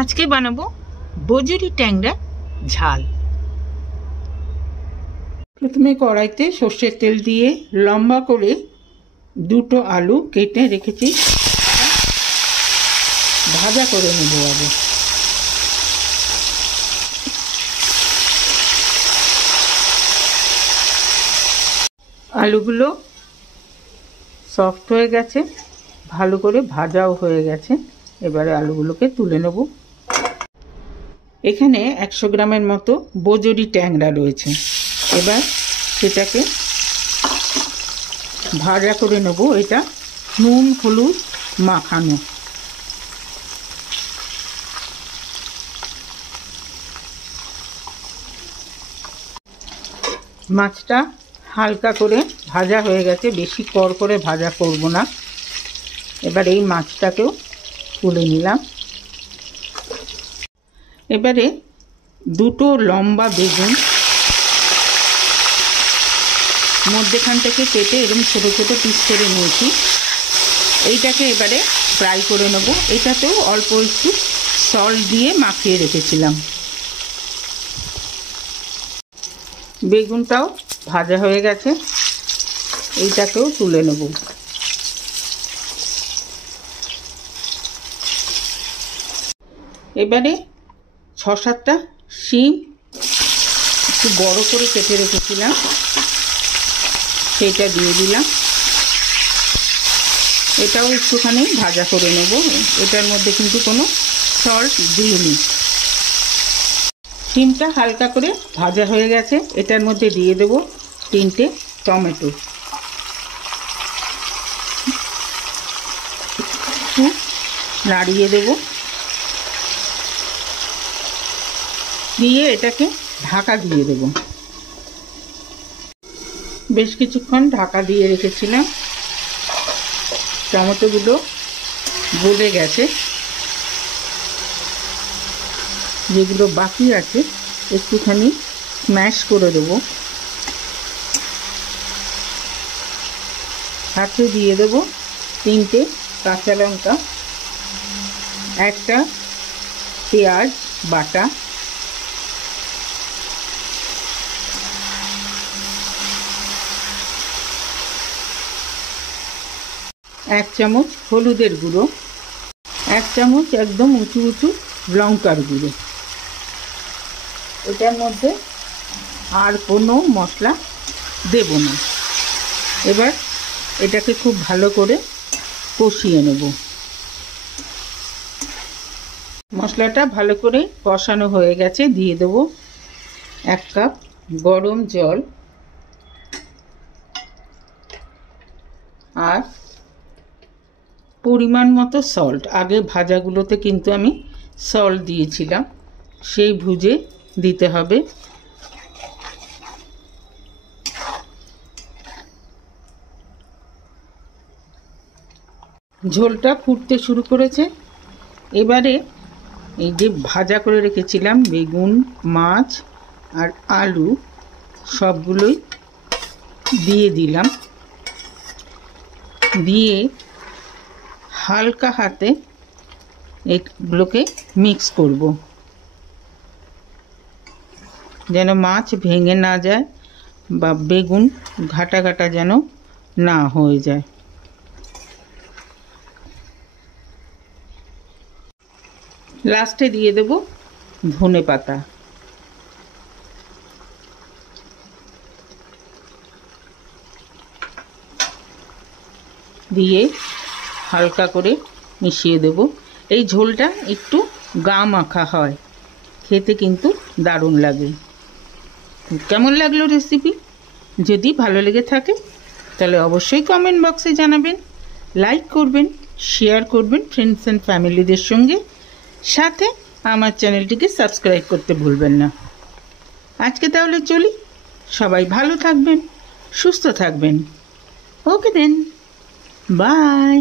আজকে বানাবো বজুরি ট্যাংরা ঝাল। প্রথমে কড়াইতে সর্ষের তেল দিয়ে লম্বা করে দুটো আলু কেটে রেখেছি, ভাজা করে নেব। আগে আলুগুলো সফট হয়ে গেছে, ভালো করে ভাজাও হয়ে গেছে। এবারে আলুগুলোকে তুলে নেব। এখানে 100 গ্রামের মতো বজুরি ট্যাংরা রয়েছে। এবার সেটাকে ভাজা করে নেব। এটা নুন হলুদ মাখানো। মাছটা হালকা করে ভাজা হয়ে গেছে, বেশি করে ভাজা করব না। এবার এই মাছটাকেও তুলে নিলাম। এবারে দুটো লম্বা বেগুন মধ্যেখান থেকে কেটে এরকম ছোটো ছোটো পিস করে নিয়েছি। এইটাকে এবারে ফ্রাই করে নেব। এটাতেও অল্প একটু সল্ট দিয়ে মাখিয়ে রেখেছিলাম। বেগুনটাও ভাজা হয়ে গেছে, এইটাকেও তুলে নেব। এবারে 6-7টা শিম একটু বড় করে কেটে রেখেছিলাম, সেটা দিয়ে দিলাম। এটাও একটুখানি ভাজা করে নেব। এটার মধ্যে কিন্তু কোনো সল্ট দিইনি। শিমটা হালকা করে ভাজা হয়ে গেছে। এটার মধ্যে দিয়ে দেব 3টে টমেটো। একটু নাড়িয়ে দেব, দিয়ে এটাকে ঢাকা দিয়ে দেব। বেশ কিছুক্ষণ ঢাকা দিয়ে রেখেছিলাম। টমেটোগুলো গলে গেছে। যেগুলো বাকি আছে একটুখানি স্ম্যাশ করে দেব। সাথে দিয়ে দেব 3টে কাঁচা লঙ্কা, একটা পেঁয়াজ বাটা, এক চামচ হলুদের গুঁড়ো, 1 চামচ একদম উঁচু উঁচু লঙ্কার গুঁড়ো। এটার মধ্যে আর কোনো মশলা দেব না। এবার এটাকে খুব ভালো করে কষিয়ে নেব। মশলাটা ভালো করে কষানো হয়ে গেছে। দিয়ে দেব 1 কাপ গরম জল আর পরিমাণ মতো সল্ট। আগে ভাজাগুলোতে কিন্তু আমি সল্ট দিয়েছিলাম, সেই বুঝে দিতে হবে। ঝোলটা ফুটতে শুরু করেছে। এবারে এই যে ভাজা করে রেখেছিলাম বেগুন, মাছ আর আলু, সবগুলোই দিয়ে দিলাম। দিয়ে হালকা হাতে এগুলোকে মিক্স করব, যেন মাছ ভেঙে না যায় বা বেগুন ঘাটা ঘাটা যেন না হয়ে যায়। লাস্টে দিয়ে দেব ধনে পাতা। দিয়ে হালকা করে মিশিয়ে দেব। এই ঝোলটা একটু গা মাখা হয়, খেতে কিন্তু দারুণ লাগে। কেমন লাগলো রেসিপি? যদি ভালো লেগে থাকে তাহলে অবশ্যই কমেন্ট বক্সে জানাবেন, লাইক করবেন, শেয়ার করবেন ফ্রেন্ডস অ্যান্ড ফ্যামিলিদের সঙ্গে। সাথে আমার চ্যানেলটিকে সাবস্ক্রাইব করতে ভুলবেন না। আজকে তাহলে চলি। সবাই ভালো থাকবেন, সুস্থ থাকবেন। ওকে দেন, বাই।